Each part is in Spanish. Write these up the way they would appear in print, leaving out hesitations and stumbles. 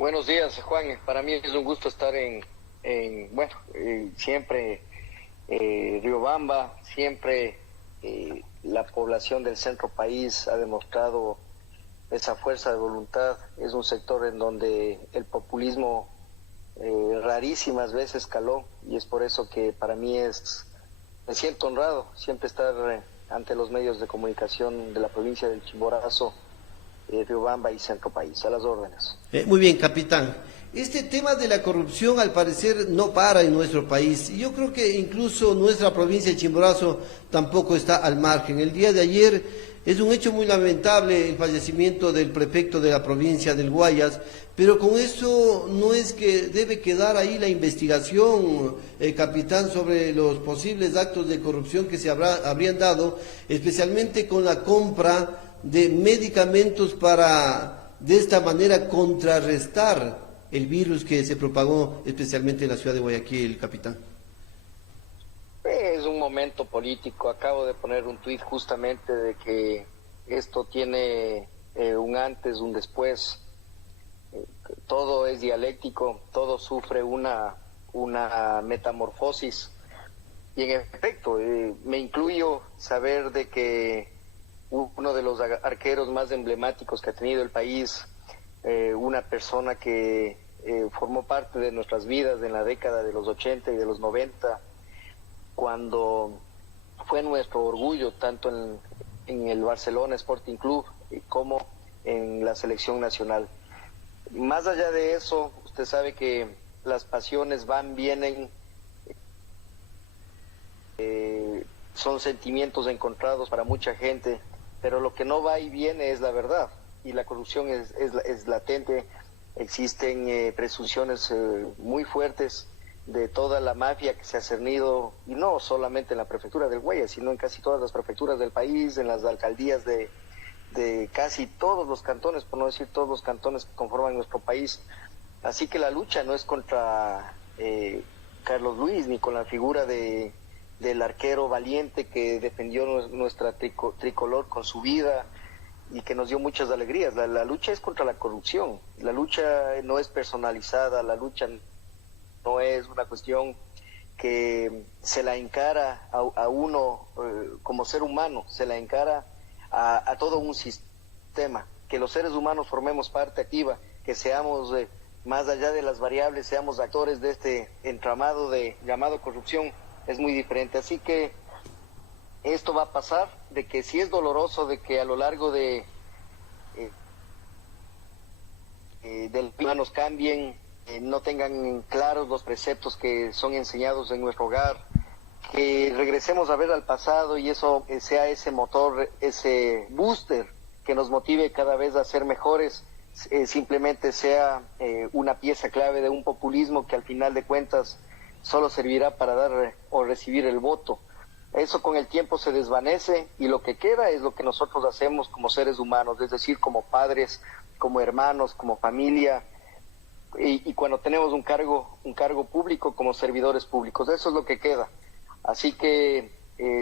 Buenos días, Juan. Para mí es un gusto estar siempre Riobamba, siempre la población del centro país ha demostrado esa fuerza de voluntad. Es un sector en donde el populismo rarísimas veces caló, y es por eso que para mí me siento honrado siempre estar ante los medios de comunicación de la provincia del Chimborazo, Riobamba y Centro País, a las órdenes. Muy bien, capitán. Este tema de la corrupción al parecer no para en nuestro país. Yo creo que incluso nuestra provincia de Chimborazo tampoco está al margen. El día de ayer es un hecho muy lamentable el fallecimiento del prefecto de la provincia del Guayas, pero con eso no es que debe quedar ahí la investigación, capitán, sobre los posibles actos de corrupción que se habrían dado, especialmente con la compra de medicamentos para de esta manera contrarrestar el virus que se propagó especialmente en la ciudad de Guayaquil, capitán. Es un momento político. Acabo de poner un tuit justamente de que esto tiene un antes, un después. Todo es dialéctico, todo sufre una metamorfosis. Y en efecto, me incluyo saber de que uno de los arqueros más emblemáticos que ha tenido el país, una persona que formó parte de nuestras vidas en la década de los 80 y de los 90, cuando fue nuestro orgullo tanto en el Barcelona Sporting Club como en la selección nacional. Más allá de eso, usted sabe que las pasiones van, vienen, son sentimientos encontrados para mucha gente, pero lo que no va y viene es la verdad, y la corrupción es latente. Existen presunciones muy fuertes de toda la mafia que se ha cernido, y no solamente en la prefectura del Guayas, sino en casi todas las prefecturas del país, en las alcaldías de casi todos los cantones, por no decir todos los cantones que conforman nuestro país. Así que la lucha no es contra Carlos Luis, ni con la figura del arquero valiente que defendió nuestra tricolor con su vida y que nos dio muchas alegrías. La lucha es contra la corrupción, la lucha no es personalizada, la lucha no es una cuestión que se la encara a uno como ser humano, se la encara a todo un sistema, que los seres humanos formemos parte activa, que seamos más allá de las variables, seamos actores de este entramado llamado corrupción. Es muy diferente. Así que esto va a pasar, de que sí es doloroso, de que a lo largo de los humanos cambien, no tengan claros los preceptos que son enseñados en nuestro hogar, que regresemos a ver al pasado y eso sea ese motor, ese booster que nos motive cada vez a ser mejores, simplemente sea una pieza clave de un populismo que al final de cuentas solo servirá para dar o recibir el voto. Eso con el tiempo se desvanece y lo que queda es lo que nosotros hacemos como seres humanos, es decir, como padres, como hermanos, como familia, y cuando tenemos un cargo público, como servidores públicos. Eso es lo que queda. Así que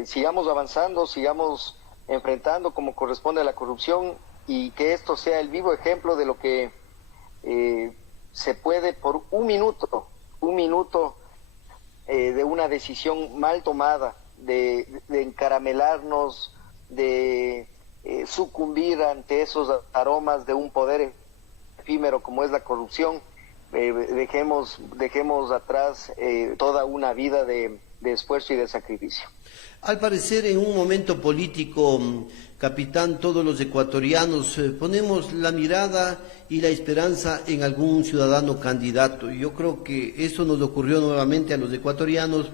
sigamos avanzando, sigamos enfrentando como corresponde a la corrupción, y que esto sea el vivo ejemplo de lo que se puede por un minuto de una decisión mal tomada, de encaramelarnos, de sucumbir ante esos aromas de un poder efímero como es la corrupción. Dejemos atrás toda una vida de esfuerzo y de sacrificio. Al parecer, en un momento político, capitán, todos los ecuatorianos ponemos la mirada y la esperanza en algún ciudadano candidato. Y yo creo que eso nos ocurrió nuevamente a los ecuatorianos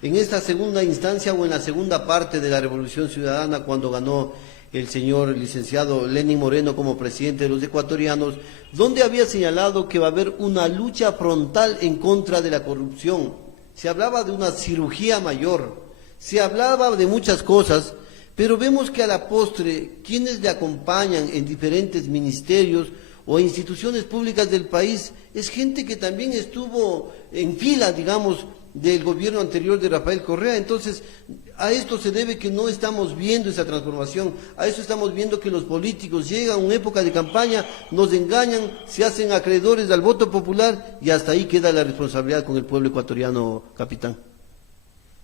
en esta segunda instancia o en la segunda parte de la Revolución Ciudadana, cuando ganó el señor licenciado Lenín Moreno como presidente de los ecuatorianos, donde había señalado que va a haber una lucha frontal en contra de la corrupción. Se hablaba de una cirugía mayor, se hablaba de muchas cosas, pero vemos que a la postre quienes le acompañan en diferentes ministerios o instituciones públicas del país es gente que también estuvo en fila, digamos, del gobierno anterior de Rafael Correa. Entonces, a esto se debe que no estamos viendo esa transformación, a eso estamos viendo que los políticos llegan a una época de campaña, nos engañan, se hacen acreedores al voto popular y hasta ahí queda la responsabilidad con el pueblo ecuatoriano, capitán.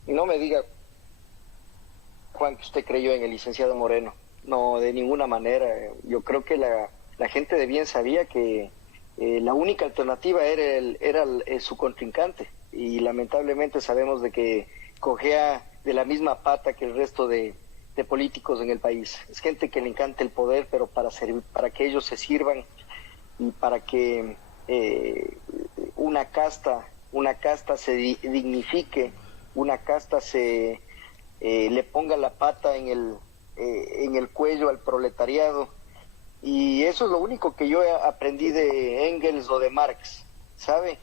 Y no me diga, Juan, que usted creyó en el licenciado Moreno. No, de ninguna manera. Yo creo que la gente de bien sabía que la única alternativa era su contrincante, y lamentablemente sabemos de que cojea de la misma pata que el resto de políticos en el país. Es gente que le encanta el poder, pero para que ellos se sirvan y para que una casta se dignifique, una casta le ponga la pata en el cuello al proletariado. Y eso es lo único que yo aprendí de Engels o de Marx, ¿sabe?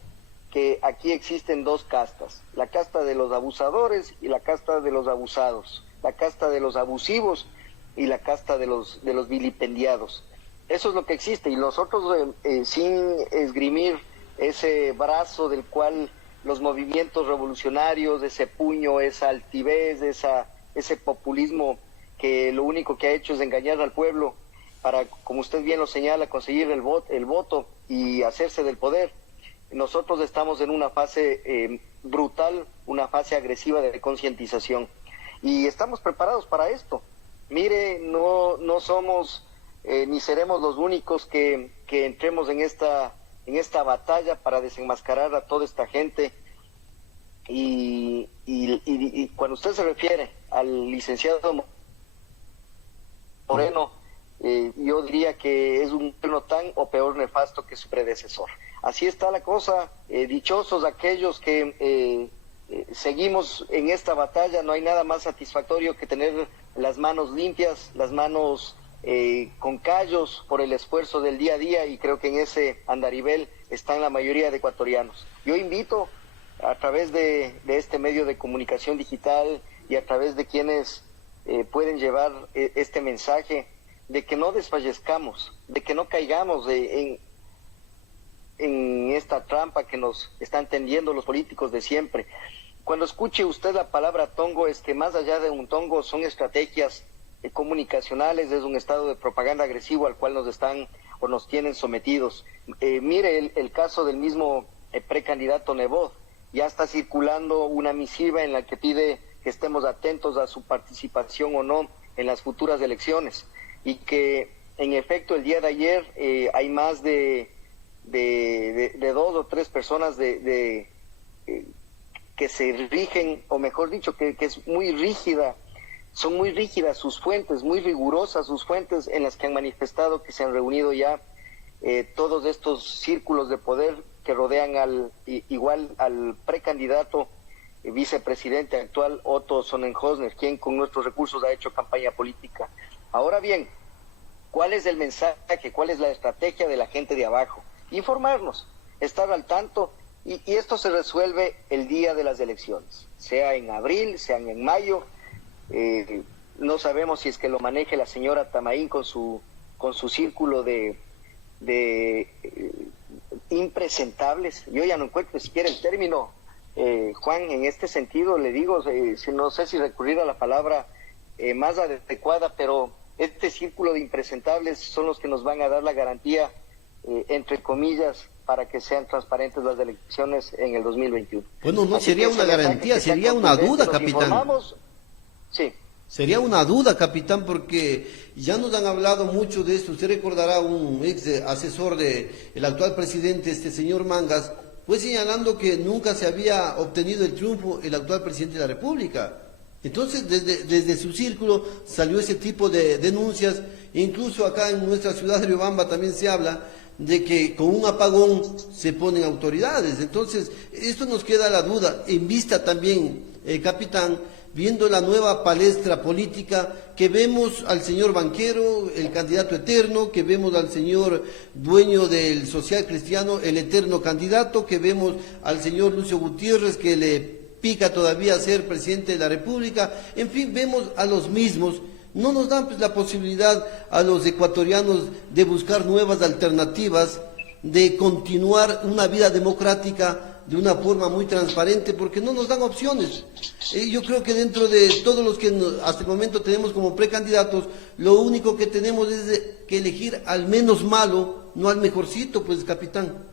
Que aquí existen dos castas, la casta de los abusadores y la casta de los abusados, la casta de los abusivos y la casta de los vilipendiados. Eso es lo que existe, y nosotros sin esgrimir ese brazo del cual los movimientos revolucionarios, ese puño, esa altivez, ese populismo que lo único que ha hecho es engañar al pueblo para, como usted bien lo señala, conseguir el voto y hacerse del poder. Nosotros estamos en una fase brutal, una fase agresiva de concientización, y estamos preparados para esto. Mire, no somos ni seremos los únicos que entremos en esta batalla para desenmascarar a toda esta gente. Y cuando usted se refiere al licenciado Moreno, yo diría que es un pleno tan o peor nefasto que su predecesor. Así está la cosa. Dichosos aquellos que seguimos en esta batalla. No hay nada más satisfactorio que tener las manos limpias, las manos con callos por el esfuerzo del día a día, y creo que en ese andarivel están la mayoría de ecuatorianos. Yo invito a través de este medio de comunicación digital y a través de quienes pueden llevar este mensaje, de que no desfallezcamos, de que no caigamos en esta trampa que nos están tendiendo los políticos de siempre. Cuando escuche usted la palabra tongo, es que más allá de un tongo son estrategias comunicacionales, es un estado de propaganda agresivo al cual nos tienen sometidos. Mire el caso del mismo precandidato Nebot. Ya está circulando una misiva en la que pide que estemos atentos a su participación o no en las futuras elecciones, y que en efecto el día de ayer hay más de 2 o 3 personas que se rigen, o mejor dicho, que es muy rígida, son muy rígidas sus fuentes, muy rigurosas sus fuentes, en las que han manifestado que se han reunido ya todos estos círculos de poder que rodean igual al precandidato vicepresidente actual Otto Sonnenhösner, quien con nuestros recursos ha hecho campaña política. Ahora bien, ¿cuál es el mensaje? ¿Cuál es la estrategia de la gente de abajo? Informarnos, estar al tanto, y esto se resuelve el día de las elecciones, sea en abril, sea en mayo. No sabemos si es que lo maneje la señora Tamaín con su círculo de impresentables. Yo ya no encuentro siquiera el término, Juan, en este sentido le digo, no sé si recurrir a la palabra más adecuada, pero este círculo de impresentables son los que nos van a dar la garantía, entre comillas, para que sean transparentes las elecciones en el 2021. Bueno, no sería una garantía, sería una duda, capitán. Sí. Sería una duda, capitán, porque ya nos han hablado mucho de esto. Usted recordará un ex asesor del actual presidente, este señor Mangas, fue señalando que nunca se había obtenido el triunfo el actual presidente de la República. Entonces, desde su círculo salió ese tipo de denuncias. Incluso acá en nuestra ciudad de Riobamba también se habla de que con un apagón se ponen autoridades. Entonces, esto nos queda la duda, en vista también, capitán, viendo la nueva palestra política, que vemos al señor banquero, el candidato eterno, que vemos al señor dueño del social cristiano, el eterno candidato, que vemos al señor Lucio Gutiérrez, que le pica todavía ser presidente de la República. En fin, vemos a los mismos. No nos dan pues la posibilidad a los ecuatorianos de buscar nuevas alternativas, de continuar una vida democrática de una forma muy transparente porque no nos dan opciones. Yo creo que dentro de todos los que hasta el momento tenemos como precandidatos, lo único que tenemos es que elegir al menos malo, no al mejorcito, pues, capitán.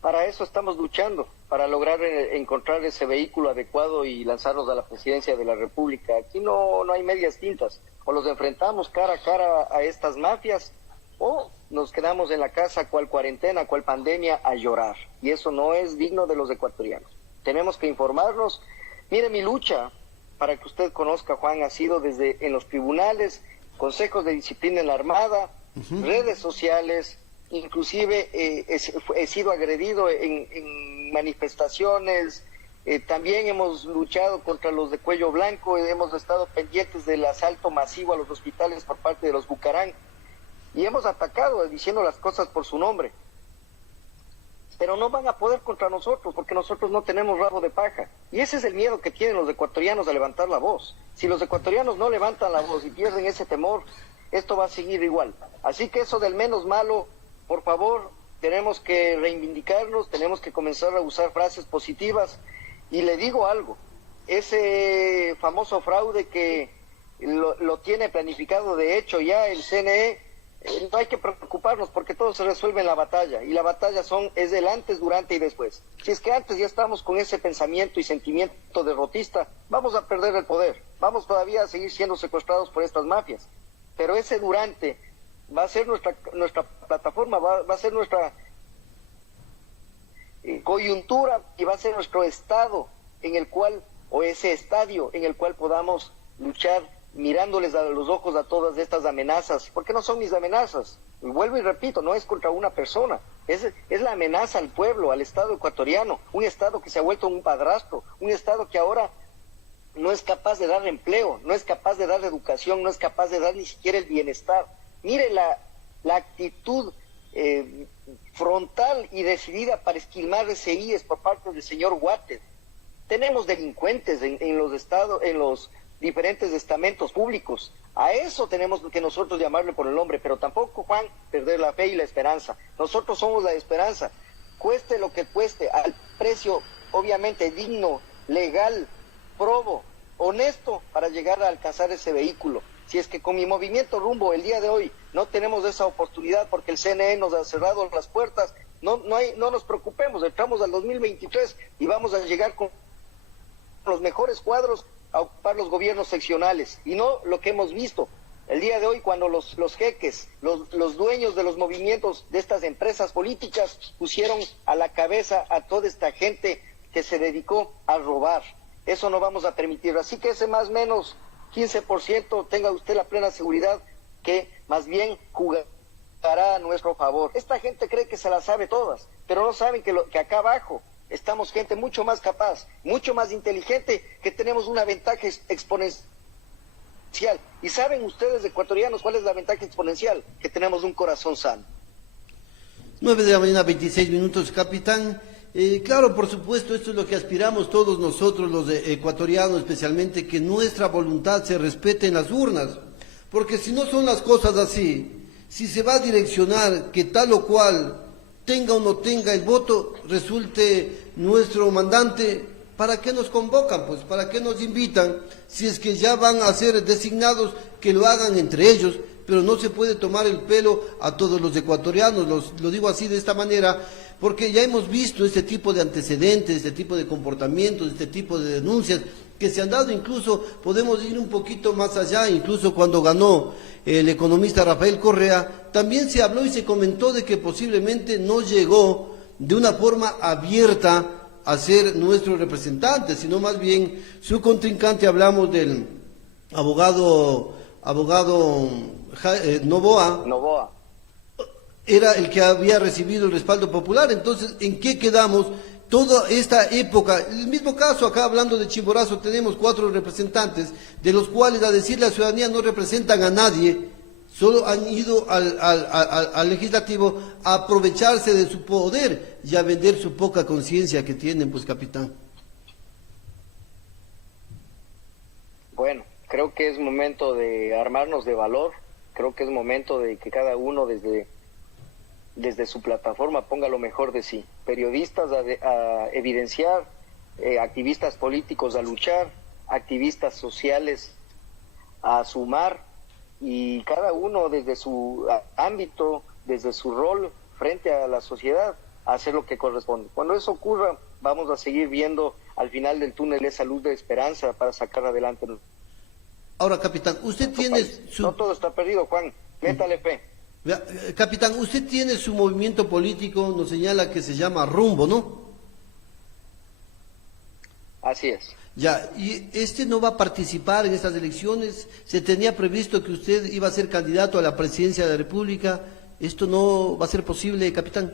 Para eso estamos luchando, para lograr encontrar ese vehículo adecuado y lanzarnos a la presidencia de la República. Aquí no hay medias tintas, o los enfrentamos cara a cara a estas mafias, o nos quedamos en la casa cual cuarentena, cual pandemia, a llorar. Y eso no es digno de los ecuatorianos. Tenemos que informarnos. Mire, mi lucha, para que usted conozca, Juan, ha sido desde en los tribunales, consejos de disciplina en la Armada, redes sociales, inclusive he sido agredido en manifestaciones, también hemos luchado contra los de cuello blanco, hemos estado pendientes del asalto masivo a los hospitales por parte de los Bucarán, y hemos atacado diciendo las cosas por su nombre. Pero no van a poder contra nosotros, porque nosotros no tenemos rabo de paja. Y ese es el miedo que tienen los ecuatorianos a levantar la voz. Si los ecuatorianos no levantan la voz y pierden ese temor, esto va a seguir igual. Así que eso del menos malo, por favor, tenemos que reivindicarnos, tenemos que comenzar a usar frases positivas. Y le digo algo, ese famoso fraude que lo tiene planificado de hecho ya el CNE, no hay que preocuparnos porque todo se resuelve en la batalla, y la batalla es el antes, durante y después. Si es que antes ya estamos con ese pensamiento y sentimiento derrotista, vamos a perder el poder, vamos todavía a seguir siendo secuestrados por estas mafias, pero ese durante va a ser nuestra plataforma, va a ser nuestra coyuntura, y va a ser nuestro estado en el cual, o ese estadio en el cual podamos luchar mirándoles a los ojos a todas estas amenazas, porque no son mis amenazas, y vuelvo y repito, no es contra una persona, es la amenaza al pueblo, al Estado ecuatoriano, un Estado que se ha vuelto un padrastro, un Estado que ahora no es capaz de dar empleo, no es capaz de dar educación, no es capaz de dar ni siquiera el bienestar. Mire la actitud frontal y decidida para esquilmar ese IES por parte del señor Guate. Tenemos delincuentes en los estados, en los diferentes estamentos públicos. A eso tenemos que nosotros llamarle por el nombre, pero tampoco, Juan, perder la fe y la esperanza. Nosotros somos la esperanza, cueste lo que cueste, al precio obviamente digno, legal, probo, honesto, para llegar a alcanzar ese vehículo. Si es que con mi movimiento Rumbo el día de hoy no tenemos esa oportunidad porque el CNE nos ha cerrado las puertas, no nos preocupemos, entramos al 2023 y vamos a llegar con los mejores cuadros a ocupar los gobiernos seccionales, y no lo que hemos visto el día de hoy cuando los jeques, los dueños de los movimientos de estas empresas políticas pusieron a la cabeza a toda esta gente que se dedicó a robar. Eso no vamos a permitir, así que ese más o menos 15% tenga usted la plena seguridad que más bien jugará a nuestro favor. Esta gente cree que se las sabe todas, pero no saben que acá abajo estamos gente mucho más capaz, mucho más inteligente, que tenemos una ventaja exponencial. ¿Y saben ustedes, ecuatorianos, cuál es la ventaja exponencial? Que tenemos un corazón sano. 9 de la mañana, 26 minutos, capitán. Claro, por supuesto, esto es lo que aspiramos todos nosotros, los ecuatorianos, especialmente, que nuestra voluntad se respete en las urnas. Porque si no son las cosas así, si se va a direccionar que tal o cual tenga o no tenga el voto, resulte nuestro mandante, ¿para qué nos convocan? Pues, ¿para qué nos invitan? Si es que ya van a ser designados, que lo hagan entre ellos, pero no se puede tomar el pelo a todos los ecuatorianos, lo digo así de esta manera, porque ya hemos visto este tipo de antecedentes, este tipo de comportamientos, este tipo de denuncias que se han dado. Incluso podemos ir un poquito más allá, incluso cuando ganó el economista Rafael Correa, también se habló y se comentó de que posiblemente no llegó de una forma abierta a ser nuestro representante, sino más bien su contrincante. Hablamos del abogado Novoa, era el que había recibido el respaldo popular. Entonces, ¿en qué quedamos? Toda esta época, el mismo caso acá hablando de Chimborazo, tenemos 4 representantes, de los cuales, a decir la ciudadanía, no representan a nadie, solo han ido al legislativo a aprovecharse de su poder y a vender su poca conciencia que tienen, pues, capitán. Bueno, creo que es momento de armarnos de valor, creo que es momento de que cada uno desde desde su plataforma ponga lo mejor de sí. Periodistas a evidenciar, activistas políticos a luchar, activistas sociales a sumar, y cada uno desde su ámbito, desde su rol frente a la sociedad, a hacer lo que corresponde. Cuando eso ocurra, vamos a seguir viendo al final del túnel esa luz de esperanza para sacar adelante. Ahora, capitán, usted tiene su... No todo está perdido, Juan, métale fe. Capitán, usted tiene su movimiento político, nos señala que se llama Rumbo, ¿no? Así es. Ya, ¿y este no va a participar en estas elecciones? Se tenía previsto que usted iba a ser candidato a la presidencia de la República. ¿Esto no va a ser posible, capitán?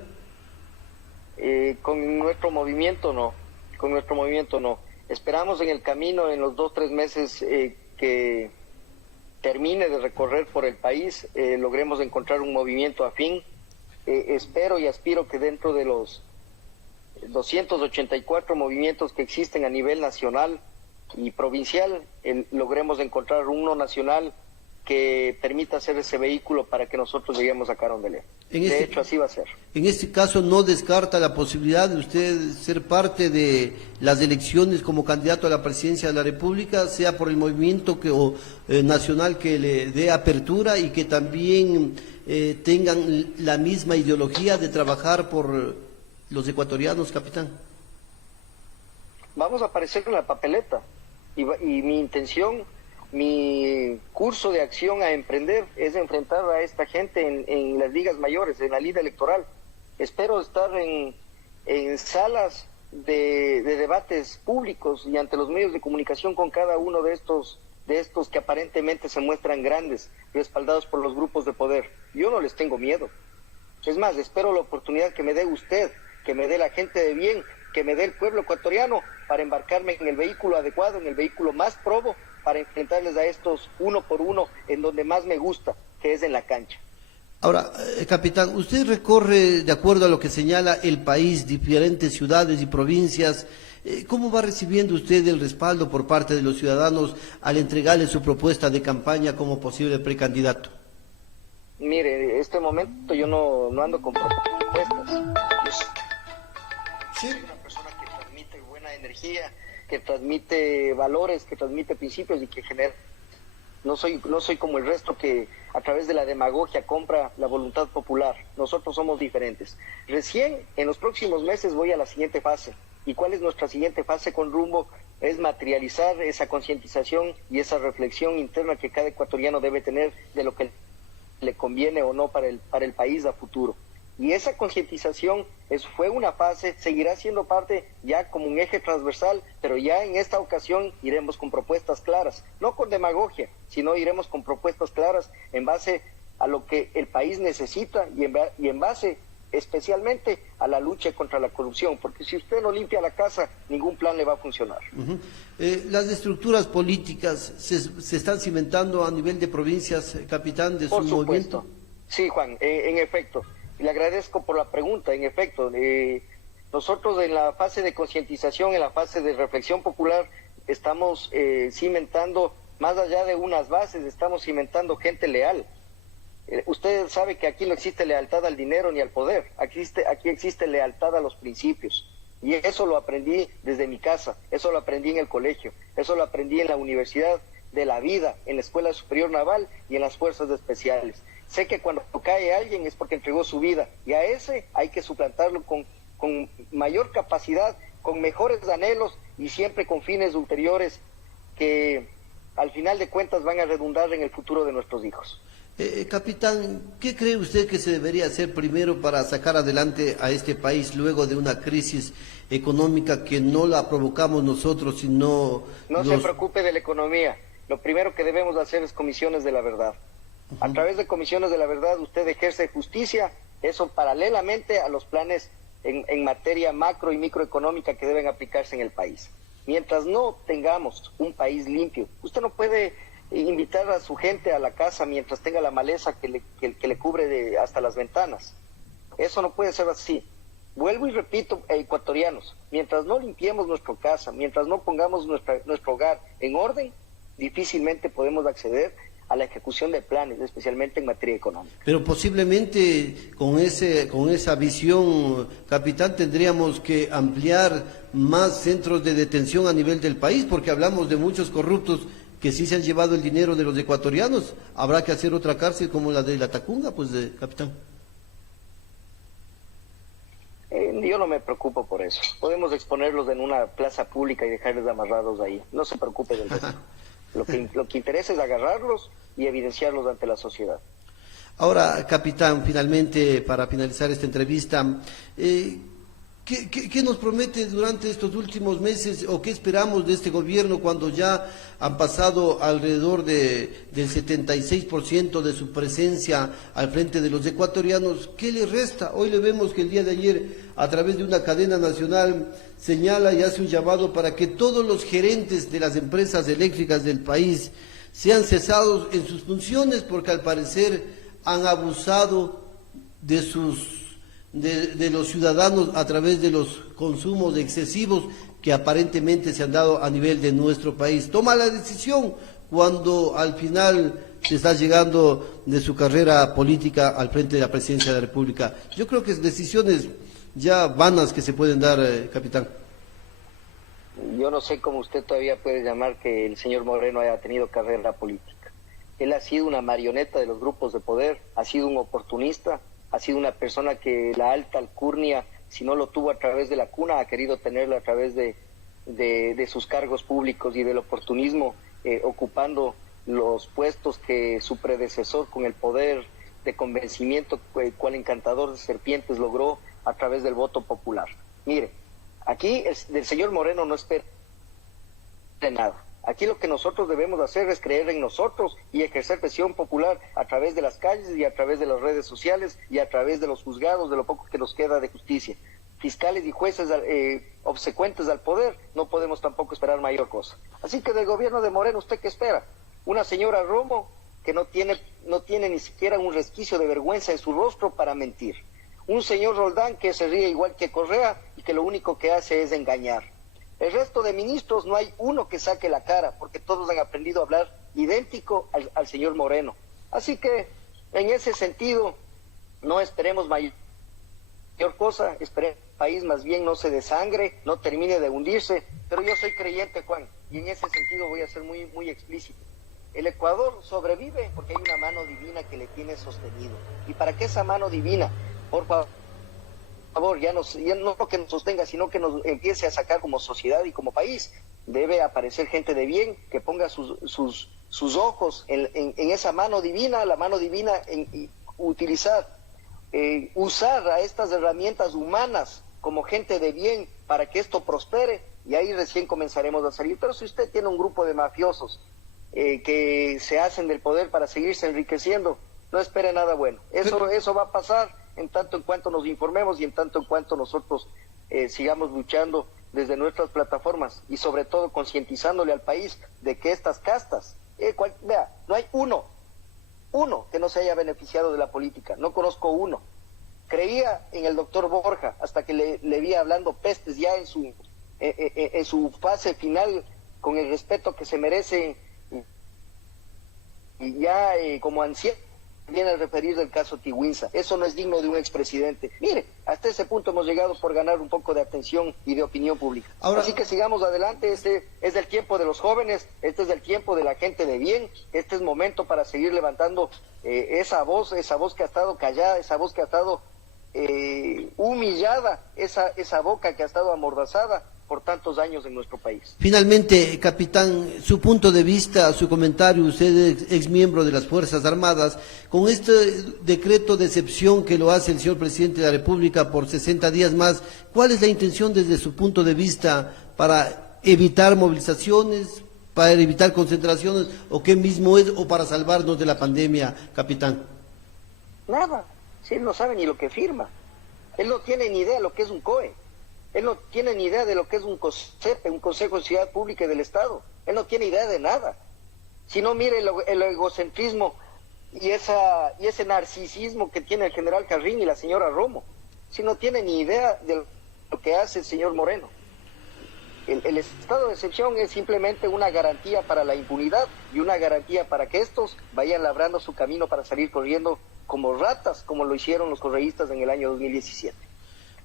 Con nuestro movimiento no, Esperamos en el camino, en los 2-3 meses que termine de recorrer por el país, logremos encontrar un movimiento afín. Espero y aspiro que dentro de los 284 movimientos que existen a nivel nacional y provincial, logremos encontrar uno nacional que permita ser ese vehículo para que nosotros lleguemos a Carondelet. De hecho, así va a ser. En este caso, ¿no descarta la posibilidad de usted ser parte de las elecciones como candidato a la presidencia de la República, sea por el movimiento nacional que le dé apertura y que también tengan la misma ideología de trabajar por los ecuatorianos, capitán? Vamos a aparecer en la papeleta y mi intención, mi curso de acción a emprender es enfrentar a esta gente en las ligas mayores, en la lida electoral. Espero estar en salas de debates públicos y ante los medios de comunicación con cada uno de estos que aparentemente se muestran grandes, respaldados por los grupos de poder. Yo no les tengo miedo. Es más, espero la oportunidad que me dé usted, que me dé la gente de bien, que me dé el pueblo ecuatoriano para embarcarme en el vehículo adecuado, en el vehículo más probo, para enfrentarles a estos uno por uno en donde más me gusta, que es en la cancha. Ahora, capitán, usted recorre, de acuerdo a lo que señala el país, diferentes ciudades y provincias. ¿Cómo va recibiendo usted el respaldo por parte de los ciudadanos al entregarle su propuesta de campaña como posible precandidato? Mire, en este momento yo no ando con propuestas. Soy una persona que transmite buena energía, que transmite valores, que transmite principios y que genera. No soy como el resto que a través de la demagogia compra la voluntad popular. Nosotros somos diferentes. Recién en los próximos meses voy a la siguiente fase. ¿Y cuál es nuestra siguiente fase con Rumbo? Es materializar esa concientización y esa reflexión interna que cada ecuatoriano debe tener de lo que le conviene o no para el país a futuro. Y esa concientización fue una fase, seguirá siendo parte ya como un eje transversal, pero ya en esta ocasión iremos con propuestas claras, no con demagogia, sino iremos con propuestas claras en base a lo que el país necesita y en base especialmente a la lucha contra la corrupción, porque si usted no limpia la casa, ningún plan le va a funcionar. Las estructuras políticas se están cimentando a nivel de provincias, capitán, de su movimiento. Sí, Juan, en efecto. Le agradezco por la pregunta. En efecto, nosotros en la fase de concientización, en la fase de reflexión popular, estamos cimentando, más allá de unas bases, estamos cimentando gente leal. Usted sabe que aquí no existe lealtad al dinero ni al poder, aquí existe lealtad a los principios. Y eso lo aprendí desde mi casa, eso lo aprendí en el colegio, eso lo aprendí en la Universidad de la Vida, en la Escuela Superior Naval y en las Fuerzas Especiales. Sé que cuando cae alguien es porque entregó su vida, y a ese hay que suplantarlo con mayor capacidad, con mejores anhelos y siempre con fines ulteriores que al final de cuentas van a redundar en el futuro de nuestros hijos. Capitán, ¿qué cree usted que se debería hacer primero para sacar adelante a este país luego de una crisis económica que no la provocamos nosotros, sino... No se preocupe de la economía. Lo primero que debemos hacer es comisiones de la verdad. A través de comisiones de la verdad usted ejerce justicia, eso paralelamente a los planes en materia macro y microeconómica que deben aplicarse en el país. Mientras no tengamos un país limpio, usted no puede invitar a su gente a la casa mientras tenga la maleza que le cubre hasta las ventanas. Eso no puede ser así. Vuelvo y repito, ecuatorianos, mientras no limpiemos nuestra casa, mientras no pongamos nuestro hogar en orden, difícilmente podemos acceder a la ejecución de planes, especialmente en materia económica. Pero posiblemente con esa visión, capitán, tendríamos que ampliar más centros de detención a nivel del país, porque hablamos de muchos corruptos que sí se han llevado el dinero de los ecuatorianos. Habrá que hacer otra cárcel como la de La Tacunga, pues, capitán. Yo no me preocupo por eso. Podemos exponerlos en una plaza pública y dejarles amarrados ahí. No se preocupe del resto. Lo que interesa es agarrarlos y evidenciarlos ante la sociedad. Ahora, capitán, finalmente, para finalizar esta entrevista, ¿qué nos promete durante estos últimos meses o qué esperamos de este gobierno cuando ya han pasado alrededor del 76% de su presencia al frente de los ecuatorianos? ¿Qué le resta? Hoy le vemos que el día de ayer, a través de una cadena nacional, señala y hace un llamado para que todos los gerentes de las empresas eléctricas del país sean cesados en sus funciones porque al parecer han abusado de los ciudadanos a través de los consumos excesivos que aparentemente se han dado a nivel de nuestro país. Toma la decisión cuando al final se está llegando de su carrera política al frente de la presidencia de la República. Yo creo que es decisiones ya vanas que se pueden dar, capitán. Yo no sé cómo usted todavía puede llamar que el señor Moreno haya tenido carrera política. Él ha sido una marioneta de los grupos de poder, ha sido un oportunista, ha sido una persona que la alta alcurnia, si no lo tuvo a través de la cuna, ha querido tenerlo a través de sus cargos públicos y del oportunismo, ocupando los puestos que su predecesor con el poder de convencimiento, cual encantador de serpientes, logró a través del voto popular. Mire, aquí del señor Moreno no espera de nada. Aquí lo que nosotros debemos hacer es creer en nosotros y ejercer presión popular a través de las calles y a través de las redes sociales y a través de los juzgados, de lo poco que nos queda de justicia. Fiscales y jueces obsecuentes al poder, no podemos tampoco esperar mayor cosa. Así que del gobierno de Moreno, ¿usted qué espera? Una señora Romo que no tiene ni siquiera un resquicio de vergüenza en su rostro para mentir. Un señor Roldán que se ríe igual que Correa y que lo único que hace es engañar. El resto de ministros no hay uno que saque la cara, porque todos han aprendido a hablar idéntico al señor Moreno. Así que, en ese sentido, no esperemos mayor cosa, esperemos que el país más bien no se desangre, no termine de hundirse, pero yo soy creyente, Juan, y en ese sentido voy a ser muy, muy explícito. El Ecuador sobrevive porque hay una mano divina que le tiene sostenido. Y para que esa mano divina, por favor, ya no que nos sostenga, sino que nos empiece a sacar como sociedad y como país, debe aparecer gente de bien que ponga sus ojos en esa mano divina, la mano divina en usar a estas herramientas humanas como gente de bien para que esto prospere, y ahí recién comenzaremos a salir. Pero si usted tiene un grupo de mafiosos que se hacen del poder para seguirse enriqueciendo, no espere nada bueno. Eso va a pasar en tanto en cuanto nos informemos y en tanto en cuanto nosotros sigamos luchando desde nuestras plataformas y sobre todo concientizándole al país de que estas castas, vea, no hay uno que no se haya beneficiado de la política, no conozco uno. Creía en el doctor Borja hasta que le vi hablando pestes ya en su fase final, con el respeto que se merece, y ya como anciano viene a referir del caso Tigüinza. Eso no es digno de un expresidente. Mire, hasta ese punto hemos llegado por ganar un poco de atención y de opinión pública. Ahora, así que sigamos adelante. Este es el tiempo de los jóvenes, este es el tiempo de la gente de bien, este es momento para seguir levantando esa voz que ha estado callada, esa voz que ha estado humillada, esa boca que ha estado amordazada por tantos años en nuestro país. Finalmente, capitán, su punto de vista, su comentario, usted es ex miembro de las Fuerzas Armadas, con este decreto de excepción que lo hace el señor presidente de la República por 60 días más, ¿cuál es la intención desde su punto de vista para evitar movilizaciones, para evitar concentraciones, o qué mismo es, o para salvarnos de la pandemia, capitán? Nada, si él no sabe ni lo que firma, él no tiene ni idea de lo que es un COE. Él no tiene ni idea de lo que es un COSEPE, un Consejo de Seguridad Pública y del Estado. Él no tiene idea de nada. Si no, mire el egocentrismo y ese narcisismo que tiene el general Carrín y la señora Romo. Si no tiene ni idea de lo que hace el señor Moreno. el estado de excepción es simplemente una garantía para la impunidad y una garantía para que estos vayan labrando su camino para salir corriendo como ratas, como lo hicieron los correístas en el año 2017.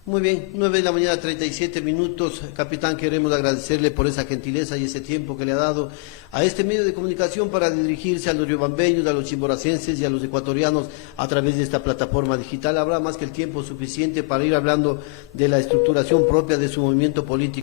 Muy bien, 9 de la mañana, 37 minutos. Capitán, queremos agradecerle por esa gentileza y ese tiempo que le ha dado a este medio de comunicación para dirigirse a los riobambeños, a los chimboracenses y a los ecuatorianos a través de esta plataforma digital. Habrá más que el tiempo suficiente para ir hablando de la estructuración propia de su movimiento político.